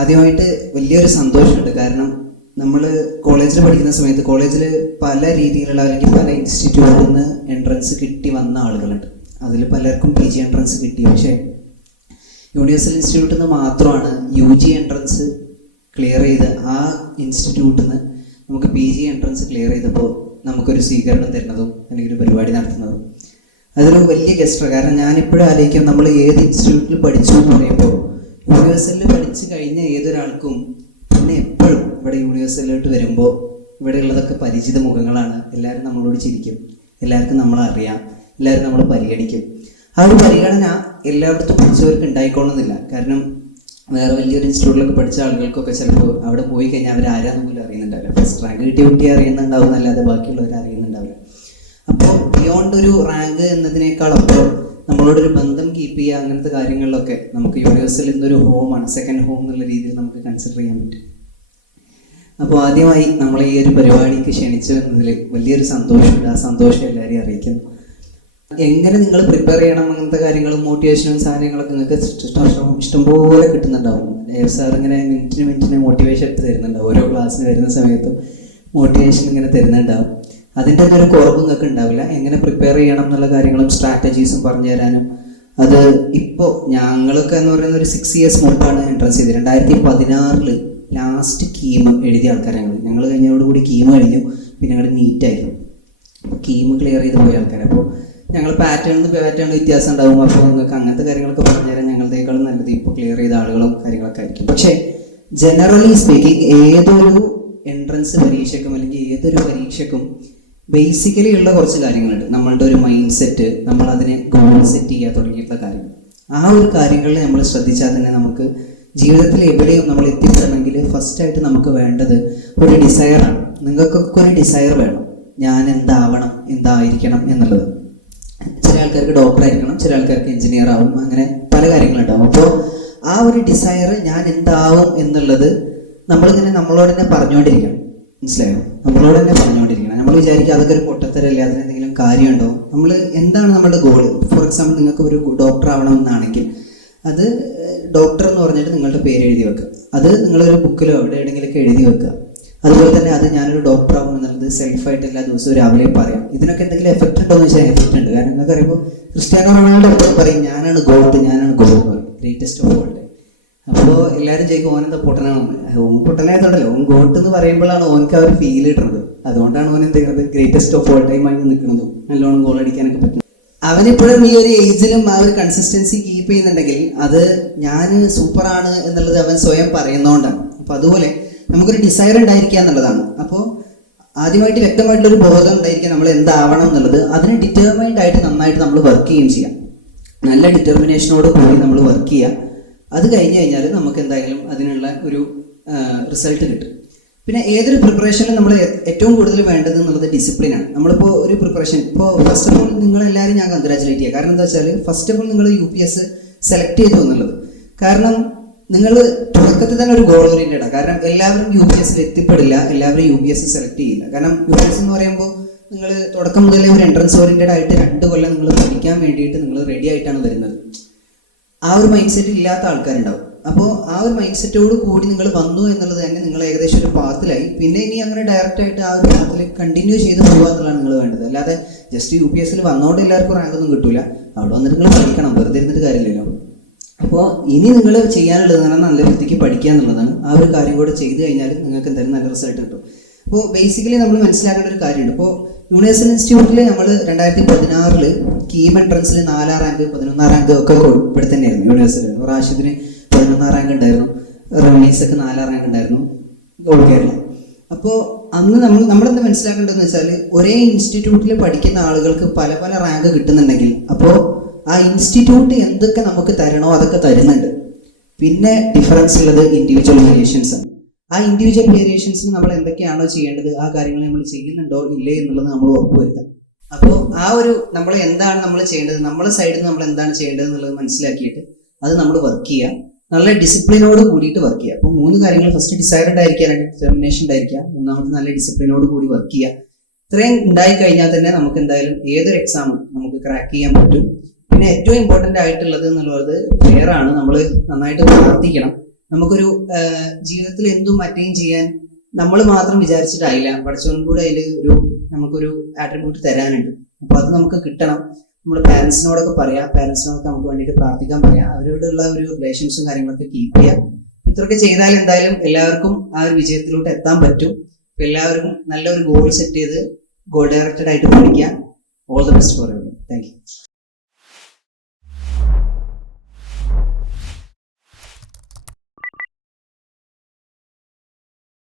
ആദ്യമായിട്ട് വലിയൊരു സന്തോഷമുണ്ട്. കാരണം നമ്മൾ കോളേജിൽ പഠിക്കുന്ന സമയത്ത് കോളേജിൽ പല രീതിയിലുള്ള അല്ലെങ്കിൽ പല ഇൻസ്റ്റിറ്റ്യൂട്ടിൽ നിന്ന് എൻട്രൻസ് കിട്ടി വന്ന ആളുകളുണ്ട്. അതിൽ പലർക്കും PG എൻട്രൻസ് കിട്ടി. പക്ഷേ യൂണിവേഴ്സൽ ഇൻസ്റ്റിറ്റ്യൂട്ടിൽ നിന്ന് മാത്രമാണ് UG എൻട്രൻസ് ക്ലിയർ ചെയ്ത് ആ ഇൻസ്റ്റിറ്റ്യൂട്ടിൽ നിന്ന് നമുക്ക് PG എൻട്രൻസ് ക്ലിയർ ചെയ്തപ്പോൾ നമുക്കൊരു സ്വീകരണം തരുന്നതും അല്ലെങ്കിൽ ഒരു പരിപാടി നടത്തുന്നതും അതൊരു വലിയ ഗസ്റ്റർ. കാരണം ഞാനിപ്പോഴും ആലോചിക്കും, നമ്മൾ ഏത് ഇൻസ്റ്റിറ്റ്യൂട്ടിൽ പഠിച്ചു എന്ന് പറയുമ്പോൾ യൂണിവേഴ്സലിൽ പഠിച്ചു കഴിഞ്ഞ ഏതൊരാൾക്കും പിന്നെ എപ്പോഴും ഇവിടെ യൂണിവേഴ്സലിലോട്ട് വരുമ്പോൾ ഇവിടെ ഉള്ളതൊക്കെ പരിചിത മുഖങ്ങളാണ്. എല്ലാവരും നമ്മളോട് ചിരിക്കും, എല്ലാവർക്കും നമ്മളറിയാം, എല്ലാവരും നമ്മൾ പരിഗണിക്കും. ആ ഒരു പരിഗണന എല്ലായിടത്തും പഠിച്ചവർക്ക് ഉണ്ടായിക്കൊള്ളുന്നില്ല. കാരണം വേറെ വലിയൊരു ഇൻസ്റ്റിറ്റ്യൂട്ടിലൊക്കെ പഠിച്ച ആളുകൾക്കൊക്കെ ചിലപ്പോൾ അവിടെ പോയി കഴിഞ്ഞാൽ അവർ ആരാന്ന് പോലും അറിയുന്നുണ്ടാവില്ല. ഫസ്റ്റ് റാങ്ക് കിട്ടിയ കുട്ടി അറിയുന്നുണ്ടാവും എന്നല്ലാതെ ബാക്കിയുള്ളവർ അറിയുന്നുണ്ടാവില്ല. അപ്പോൾ ബിയോണ്ട് ഒരു റാങ്ക് എന്നതിനേക്കാളപ്പുറം നമ്മളോടൊരു ബന്ധം കീപ്പ് ചെയ്യുക, അങ്ങനത്തെ കാര്യങ്ങളിലൊക്കെ നമുക്ക് യൂണിവേഴ്സൽ എന്നൊരു ഹോമാണ്, സെക്കൻഡ് ഹോം എന്നുള്ള രീതിയിൽ നമുക്ക് കൺസിഡർ ചെയ്യാൻ പറ്റും. അപ്പോൾ ആദ്യമായി നമ്മളെ ഈ ഒരു പരിപാടിക്ക് ക്ഷണിച്ചു എന്നതിൽ വലിയൊരു സന്തോഷമുണ്ട്. ആ സന്തോഷം എല്ലാവരെയും അറിയിക്കുന്നു. എങ്ങനെ നിങ്ങൾ പ്രിപ്പയർ ചെയ്യണം അങ്ങനത്തെ കാര്യങ്ങളും മോട്ടിവേഷനും സാധനങ്ങളൊക്കെ നിങ്ങൾക്ക് ഇഷ്ടംപോലെ കിട്ടുന്നുണ്ടാവും. സാർ ഇങ്ങനെ മിനിറ്റിന് മോട്ടിവേഷൻ എടുത്ത് തരുന്നുണ്ടാവും. ഓരോ ക്ലാസ്സിന് വരുന്ന സമയത്തും മോട്ടിവേഷൻ ഇങ്ങനെ തരുന്നുണ്ടാവും. അതിൻ്റെ ഒരു കുറവ് നിങ്ങൾക്ക് ഉണ്ടാവില്ല. എങ്ങനെ പ്രിപ്പയർ ചെയ്യണം എന്നുള്ള കാര്യങ്ങളും സ്ട്രാറ്റജീസും പറഞ്ഞു തരാനും. അത് ഇപ്പോൾ ഞങ്ങളൊക്കെ എന്ന് പറയുന്ന ഒരു 6 years മുമ്പാണ് എൻട്രൻസ് ചെയ്തത്. 2016 ലാസ്റ്റ് കീം എഴുതിയ ആൾക്കാരാണ് ഞങ്ങൾ. കഴിഞ്ഞതോടുകൂടി കീം കഴിഞ്ഞു, പിന്നെ ഞങ്ങൾ നീറ്റായിരുന്നു. അപ്പോൾ കീം ക്ലിയർ ചെയ്ത് പോയ ആൾക്കാർ. അപ്പോൾ ഞങ്ങൾ പാറ്റേൺ വ്യത്യാസം ഉണ്ടാവും. അപ്പോൾ നിങ്ങൾക്ക് അങ്ങനത്തെ കാര്യങ്ങളൊക്കെ പറഞ്ഞു തരാൻ ഞങ്ങളുടേക്കാളും നല്ലത് ഇപ്പോൾ ക്ലിയർ ചെയ്ത ആളുകളും കാര്യങ്ങളൊക്കെ ആയിരിക്കും. പക്ഷേ ജനറലി സ്പീക്കിംഗ് ഏതൊരു എൻട്രൻസ് പരീക്ഷയ്ക്കും അല്ലെങ്കിൽ ഏതൊരു പരീക്ഷയ്ക്കും ബേസിക്കലി ഉള്ള കുറച്ച് കാര്യങ്ങളുണ്ട്. നമ്മളുടെ ഒരു മൈൻഡ് സെറ്റ്, നമ്മൾ അതിനെ ഗോൾ സെറ്റ് ചെയ്യുക തുടങ്ങിയിട്ടുള്ള കാര്യങ്ങൾ. ആ ഒരു കാര്യങ്ങളിൽ നമ്മൾ ശ്രദ്ധിച്ചാൽ തന്നെ നമുക്ക് ജീവിതത്തിൽ എവിടെയും നമ്മൾ എത്തിപ്പെടണമെങ്കിൽ ഫസ്റ്റായിട്ട് നമുക്ക് വേണ്ടത് ഒരു ഡിസയറാണ്. നിങ്ങൾക്കൊക്കെ ഒരു ഡിസയർ വേണം, ഞാൻ എന്താവണം, എന്തായിരിക്കണം എന്നുള്ളത്. ചില ആൾക്കാർക്ക് ഡോക്ടർ ആയിരിക്കണം, ചില ആൾക്കാർക്ക് എഞ്ചിനീയർ ആവും, അങ്ങനെ പല കാര്യങ്ങളുണ്ടാവും. അപ്പോൾ ആ ഒരു ഡിസയർ ഞാൻ എന്താവും എന്നുള്ളത് നമ്മളിങ്ങനെ നമ്മളോട് തന്നെ പറഞ്ഞുകൊണ്ടിരിക്കണം. മനസ്സിലായോ? നമ്മളോട് തന്നെ പറഞ്ഞുകൊണ്ടിരിക്കണം. നമ്മൾ വിചാരിക്കുക അതൊക്കെ ഒരു പൊട്ടത്തരല്ലേ, അതിനെന്തെങ്കിലും കാര്യമുണ്ടോ? നമ്മൾ എന്താണ് നമ്മുടെ ഗോൾ? ഫോർ എക്സാമ്പിൾ നിങ്ങൾക്ക് ഒരു ഡോക്ടർ ആവണമെന്നാണെങ്കിൽ അത് ഡോക്ടർ എന്ന് പറഞ്ഞിട്ട് നിങ്ങളുടെ പേര് എഴുതി വെക്കുക. അത് നിങ്ങളൊരു ബുക്കിലോ എവിടെ എവിടെയെങ്കിലൊക്കെ എഴുതി വെക്കുക. അതുപോലെ തന്നെ അത് ഞാനൊരു ഡോക്ടർ ആവും എന്നുള്ളത് സെൽഫായിട്ട് എല്ലാ ദിവസവും രാവിലെ പറയാം. ഇതിനൊക്കെ എന്തെങ്കിലും എഫക്റ്റ് ഉണ്ടോ എന്ന് വെച്ചാൽ എഫക്റ്റ് ഉണ്ട്. കാരണം നിങ്ങൾക്ക് അറിയുമ്പോൾ ക്രിസ്ത്യാനോ റൊണാൾഡോ എപ്പോഴും പറയും ഞാനാണ് ഗോട്ട് എന്ന് പറയും, ഗ്രേറ്റസ്റ്റ് ഓഫ് ഓൾ ടൈം. അപ്പോൾ എല്ലാവരും ചോദിക്കും ഓനെന്താ പൊട്ടനാണെന്ന്. ഓൻ പൊട്ടനായതുകൊണ്ടല്ലോ, ഓൻ ഗോട്ട് എന്ന് പറയുമ്പോഴാണ് ഓനക്ക് ആ ഒരു ഫീൽ ഇടുന്നത്. അതുകൊണ്ടാണ് ഓൻ എന്ത് ചെയ്യുന്നത്, ഗ്രേറ്റസ്റ്റ് ഓഫ് ഓൾ ടൈം ആയി നിൽക്കുന്നതും നല്ലോണം ഗോൾ അടിക്കാനൊക്കെ പറ്റും. അവനിപ്പോഴും ഈ ഒരു ഏജിലും ആ ഒരു കൺസിസ്റ്റൻസി കീപ്പ് ചെയ്യുന്നുണ്ടെങ്കിൽ അത് ഞാൻ സൂപ്പറാണ് എന്നുള്ളത് അവൻ സ്വയം പറയുന്നതുകൊണ്ടാണ്. അപ്പോൾ അതുപോലെ നമുക്കൊരു ഡിസയർ ഉണ്ടായിരിക്കുക എന്നുള്ളതാണ്. അപ്പോൾ ആദ്യമായിട്ട് വ്യക്തമായിട്ടുള്ളൊരു ബോധം ഉണ്ടായിരിക്കുക നമ്മൾ എന്താവണം എന്നുള്ളത്. അതിന് ഡിറ്റർമൈൻഡ് ആയിട്ട് നന്നായിട്ട് നമ്മൾ വർക്ക് ചെയ്യുകയും ചെയ്യാം. നല്ല ഡിറ്റർമിനേഷനോട് കൂടി നമ്മൾ വർക്ക് ചെയ്യുക. അത് കഴിഞ്ഞ് കഴിഞ്ഞാൽ നമുക്ക് എന്തായാലും അതിനുള്ള ഒരു റിസൾട്ട് കിട്ടും. പിന്നെ ഏതൊരു പ്രിപ്പറേഷനിലും നമ്മൾ ഏറ്റവും കൂടുതൽ വേണ്ടത് എന്നുള്ളത് ഡിസിപ്ലിനാണ്. നമ്മളിപ്പോൾ ഒരു പ്രിപ്പറേഷൻ ഇപ്പോൾ ഫസ്റ്റ് ഓഫ് ഓൾ നിങ്ങളെല്ലാവരും ഞാൻ കൺഗ്രാജുലേറ്റ് ചെയ്യുക. കാരണം എന്താ വെച്ചാൽ ഫസ്റ്റ് ഓഫ് ഓൾ നിങ്ങൾ UPS സെലക്ട് ചെയ്തു എന്നുള്ളത്. കാരണം നിങ്ങൾ തുടക്കത്തിൽ തന്നെ ഒരു ഗോൾ ഓറിയൻറ്റഡ് ആണ്. കാരണം എല്ലാവരും UPS എത്തിപ്പെടില്ല, എല്ലാവരും UPS സെലക്ട് ചെയ്യില്ല. കാരണം UPS എന്ന് പറയുമ്പോൾ നിങ്ങൾ തുടക്കം മുതലേ ഒരു എൻട്രൻസ് ഓറിയൻറ്റഡ് ആയിട്ട് 2 കൊല്ലം നിങ്ങൾ പഠിക്കാൻ വേണ്ടിയിട്ട് നിങ്ങൾ റെഡി ആയിട്ടാണ് വരുന്നത്. ആ ഒരു മൈൻഡ് സെറ്റ് ഇല്ലാത്ത ആൾക്കാരുണ്ടാവും. അപ്പോൾ ആ ഒരു മൈൻഡ് സെറ്റോട് കൂടി നിങ്ങൾ വന്നു എന്നുള്ളത് തന്നെ നിങ്ങൾ ഏകദേശം ഒരു പാത്തിലായി. പിന്നെ ഇനി അങ്ങനെ ഡയറക്റ്റ് ആയിട്ട് ആ ഒരു പാത്തിൽ കണ്ടിന്യൂ ചെയ്ത് പോകുക എന്നുള്ളതാണ് നിങ്ങൾ വേണ്ടത്. അല്ലാതെ ജസ്റ്റ് UPS വന്നോണ്ട് എല്ലാവർക്കും റാങ്ക് ഒന്നും കിട്ടൂല. അവിടെ വന്നിട്ട് നിങ്ങൾ പഠിക്കണം, വെറുതെ ഇരുന്നിട്ട് കാര്യമില്ലല്ലോ. അപ്പോൾ ഇനി നിങ്ങൾ ചെയ്യാനുള്ളത് നല്ല വൃത്തിക്ക് പഠിക്കുക എന്നുള്ളതാണ്. ആ ഒരു കാര്യം കൂടെ ചെയ്ത് കഴിഞ്ഞാൽ നിങ്ങൾക്ക് എന്തായാലും നല്ല റിസൾട്ട് കിട്ടും. അപ്പോൾ ബേസിക്കലി നമ്മൾ മനസ്സിലാക്കേണ്ട ഒരു കാര്യമുണ്ട്. ഇപ്പോൾ യൂണിവേഴ്സൽ ഇൻസ്റ്റിറ്റ്യൂട്ടിൽ നമ്മൾ 2016 കീം എൻട്രൻസിൽ 4 റാങ്ക് 11 റാങ്ക് ഒക്കെ ഇവിടെ തന്നെയായിരുന്നു. യൂണിവേഴ്സിറ്റി റാഷിദിന് 11 റാങ്ക് ഉണ്ടായിരുന്നു, റമീസക്ക് 4 റാങ്ക് ഉണ്ടായിരുന്നു, ഓൾ കേരള. അപ്പോൾ അന്ന് നമ്മളെന്ത് മനസ്സിലാക്കേണ്ടതെന്ന് വെച്ചാൽ ഒരേ ഇൻസ്റ്റിറ്റ്യൂട്ടിൽ പഠിക്കുന്ന ആളുകൾക്ക് പല പല റാങ്ക് കിട്ടുന്നുണ്ടെങ്കിൽ അപ്പോൾ ആ ഇൻസ്റ്റിറ്റ്യൂട്ട് എന്തൊക്കെ നമുക്ക് തരണോ അതൊക്കെ തരുന്നുണ്ട്. പിന്നെ ഡിഫറൻസ് ഉള്ളത് ഇൻഡിവിജ്വൽ വേരിയേഷൻസ് ആണ്. ആ ഇൻഡിവിജ്വൽ വേരിയേഷൻസിന് നമ്മൾ എന്തൊക്കെയാണോ ചെയ്യേണ്ടത് ആ കാര്യങ്ങൾ നമ്മൾ ചെയ്യുന്നുണ്ടോ ഇല്ലേ എന്നുള്ളത് നമ്മൾ ഉറപ്പുവരുത്താം. അപ്പോൾ ആ ഒരു നമ്മൾ എന്താണ് നമ്മൾ ചെയ്യേണ്ടത്, നമ്മുടെ സൈഡിൽ നിന്ന് നമ്മൾ എന്താണ് ചെയ്യേണ്ടത് എന്നുള്ളത് മനസ്സിലാക്കിയിട്ട് അത് നമ്മൾ വർക്ക് ചെയ്യുക. നല്ല ഡിസിപ്ലിനോട് കൂടിയിട്ട് വർക്ക് ചെയ്യുക. അപ്പോൾ 3 കാര്യങ്ങൾ: ഫസ്റ്റ് ഡിസൈഡ് ഉണ്ടായിരിക്കുക, ഡിറ്റർമിനേഷൻ ഉണ്ടായിരിക്കുക, മൂന്നാമത് നല്ല ഡിസിപ്ലിനോട് കൂടി വർക്ക് ചെയ്യുക. ഇത്രയും ഉണ്ടായി കഴിഞ്ഞാൽ തന്നെ നമുക്ക് എന്തായാലും ഏതൊരു എക്സാമും നമുക്ക് ക്രാക്ക് ചെയ്യാൻ പറ്റും. പിന്നെ ഏറ്റവും ഇമ്പോർട്ടൻ്റ് ആയിട്ടുള്ളത് എന്നുള്ളത് പ്രെയർ ആണ്. നമ്മൾ നന്നായിട്ട് പ്രാർത്ഥിക്കണം. നമുക്കൊരു ജീവിതത്തിൽ എന്തും അറ്റൈൻ ചെയ്യാൻ നമ്മൾ മാത്രം വിചാരിച്ചിട്ടായില്ല, പഠിച്ചവനും കൂടെ അതിൽ നമുക്കൊരു ആട്രിബ്യൂട്ട് തരാനുണ്ട്. അപ്പൊ അത് നമുക്ക് കിട്ടണം. നമ്മൾ പാരന്റ്സിനോടൊക്കെ പറയാം, പാരന്റ്സിനോടൊക്കെ നമുക്ക് വേണ്ടിയിട്ട് പ്രാർത്ഥിക്കാൻ പറയാം, അവരോടുള്ള ഒരു റിലേഷൻസും കാര്യങ്ങളൊക്കെ കീപ്പ് ചെയ്യാം. ഇത്രയൊക്കെ ചെയ്താൽ എന്തായാലും എല്ലാവർക്കും ആ ഒരു വിജയത്തിലോട്ട് എത്താൻ പറ്റും. എല്ലാവരും നല്ലൊരു ഗോൾ സെറ്റ് ചെയ്ത് ഗോൾ ഡയറക്റ്റഡ് ആയിട്ട് പഠിക്കാം. All the best for every. Thank you.